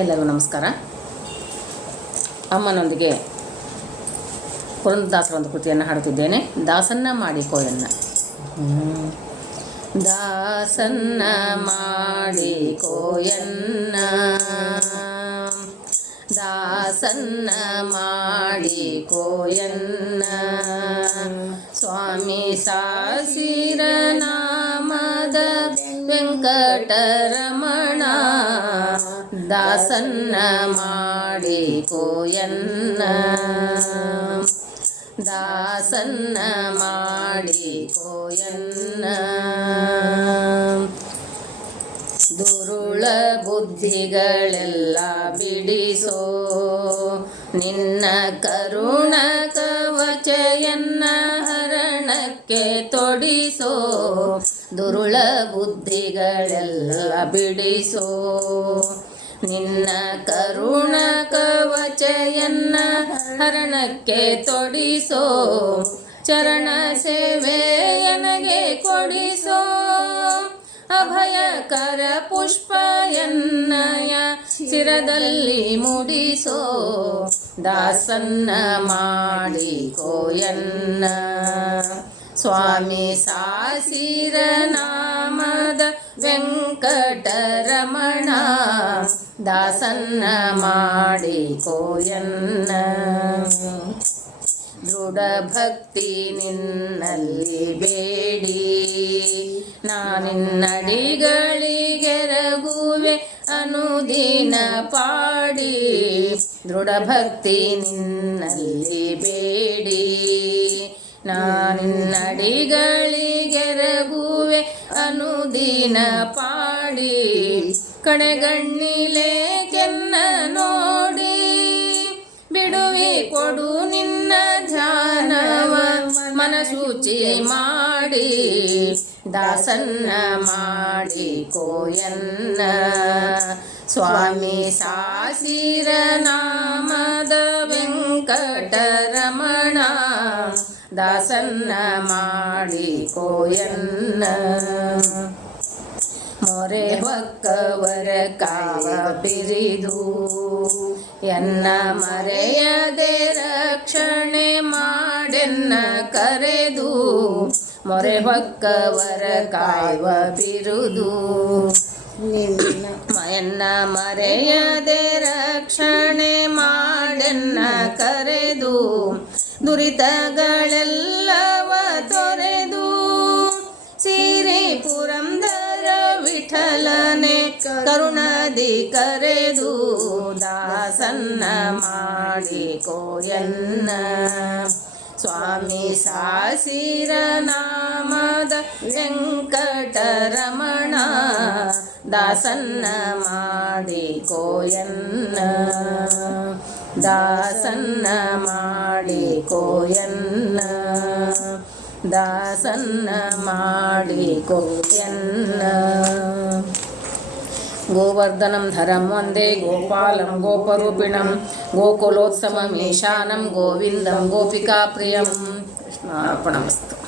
ಎಲ್ಲರಿಗೂ ನಮಸ್ಕಾರ. ಅಮ್ಮನೊಂದಿಗೆ ಪುರಂದರದಾಸರ ಒಂದು ಕೃತಿಯನ್ನು ಹಾಡುತ್ತಿದ್ದೇನೆ. ದಾಸನ್ನ ಮಾಡಿಕೋಯನ್ನ. ದಾಸನ್ನ ಮಾಡಿಕೋಯನ್ನ, ದಾಸನ್ನ ಮಾಡಿಕೋಯನ್ನ, ಸ್ವಾಮಿ ಸಾಸಿರ ನಾಮದ ವೆಂಕಟರಮಣ, ದಾಸನ್ನ ಮಾಡಿಕೋಯನ್ನ, ದಾಸನ್ನ ಮಾಡಿಕೋಯನ್ನ. ದುರುಳ ಬುದ್ಧಿಗಳೆಲ್ಲ ಬಿಡಿಸೋ ನಿನ್ನ ಕರುಣ ಕವಚಯನ್ನ ಹರಣಕ್ಕೆ ತೊಡಿಸೋ, ದುರುಳ ಬುದ್ಧಿಗಳೆಲ್ಲ ಬಿಡಿಸೋ ನಿನ್ನ ಕರುಣ ಕವಚಯನ್ನ ಹರಣಕ್ಕೆ ತೊಡಿಸೋ, ಚರಣ ಸೇವೆಯನಗೆ ಕೊಡಿಸೋ, ಅಭಯಕರ ಪುಷ್ಪಯನ್ನಯ ಶಿರದಲ್ಲಿ ಮುಡಿಸೋ, ದಾಸನ್ನ ಮಾಡಿಕೋಯನ್ನ, ಸ್ವಾಮಿ ಸಾಸಿರ ನಾಮದ ವೆಂಕಟರಮಣ, ದಾಸನ್ನ ಮಾಡಿಕೋಯನ್ನ. ದೃಢ ಭಕ್ತಿ ನಿನ್ನಲ್ಲಿ ಬೇಡಿ ನಾನಿನ್ನಡಿಗಳಿಗೆರಗುವೆ ಅನುದಿನ ಪಾಡಿ, ದೃಢ ಭಕ್ತಿ ನಿನ್ನಲ್ಲಿ ಬೇಡಿ ನಾನಿನ್ನಡಿಗಳಿಗೆರಗುವೆ ಅನುದಿನ ಪಾಡಿ, ಕಡೆಗಣ್ಣಿಲೆ ಕೆನ್ನ ನೋಡಿ ಬಿಡುವಿ ಕೊಡು ನಿನ್ನ ಧ್ಯಾನವ ಮನಶುಚಿ ಮಾಡಿ, ದಾಸನ್ನ ಮಾಡಿಕೋಯನ್ನ, ಸ್ವಾಮಿ ಸಾಸಿರ ನಾಮದ ವೆಂಕಟರಮಣ, ದಾಸನ್ನ ಮಾಡಿಕೋಯನ್ನ. ಮೊರೆ ಹೊಕ್ಕವರ ಕಾವ ಬಿರಿದು ಎನ್ನ ಮರೆಯದೆ ರಕ್ಷಣೆ ಮಾಡೆನ್ನ ಕರೆದು, ಮೊರೆ ಹೊಕ್ಕವರ ಕಾಯುವ ಬಿರುದು ಎನ್ನ ಮರೆಯದೆ ರಕ್ಷಣೆ ಮಾಡೆನ್ನ ಕರೆದು, ದುರಿತಗಳೆಲ್ಲವ ತೊರೆದು ಸಿರಿ ಪುರಂದರ ವಿಠಲನೆ ಕರುಣದಿ ಕರೆದು, ದಾಸನ್ನ ಮಾಡಿಕೋಯನ್ನ, ಸ್ವಾಮಿ ಸಾಸಿರ ನಾಮದ ವೆಂಕಟರಮಣ, ದಾಸನ್ನ ಮಾಡಿಕೋಯನ್ನ, ದಾಸನ್ನ ಮಾಡಿಕೋಯನ್ನ, ದಾಸನ್ನ ಮಾಡಿಕೋಯನ್ನ. ಗೋವರ್ಧನಂ ಧರಂ ವಂದೇ ಗೋಪಾಲಂ ಗೋಪರೂಪಿಣಂ, ಗೋಕುಲೋತ್ಸವಂ ಈಶಾನಂ ಗೋವಿಂದಂ ಗೋಪಿಕಾಪ್ರಿಯಂ. ಕೃಷ್ಣಾರ್ಪಣಮಸ್ತು.